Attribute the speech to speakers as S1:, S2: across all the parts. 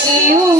S1: see you.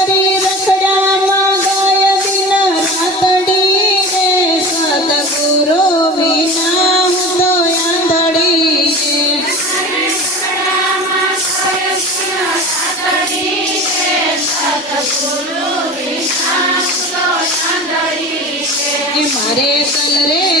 S1: Hare Krishna Hare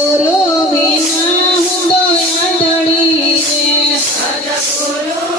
S1: Guru.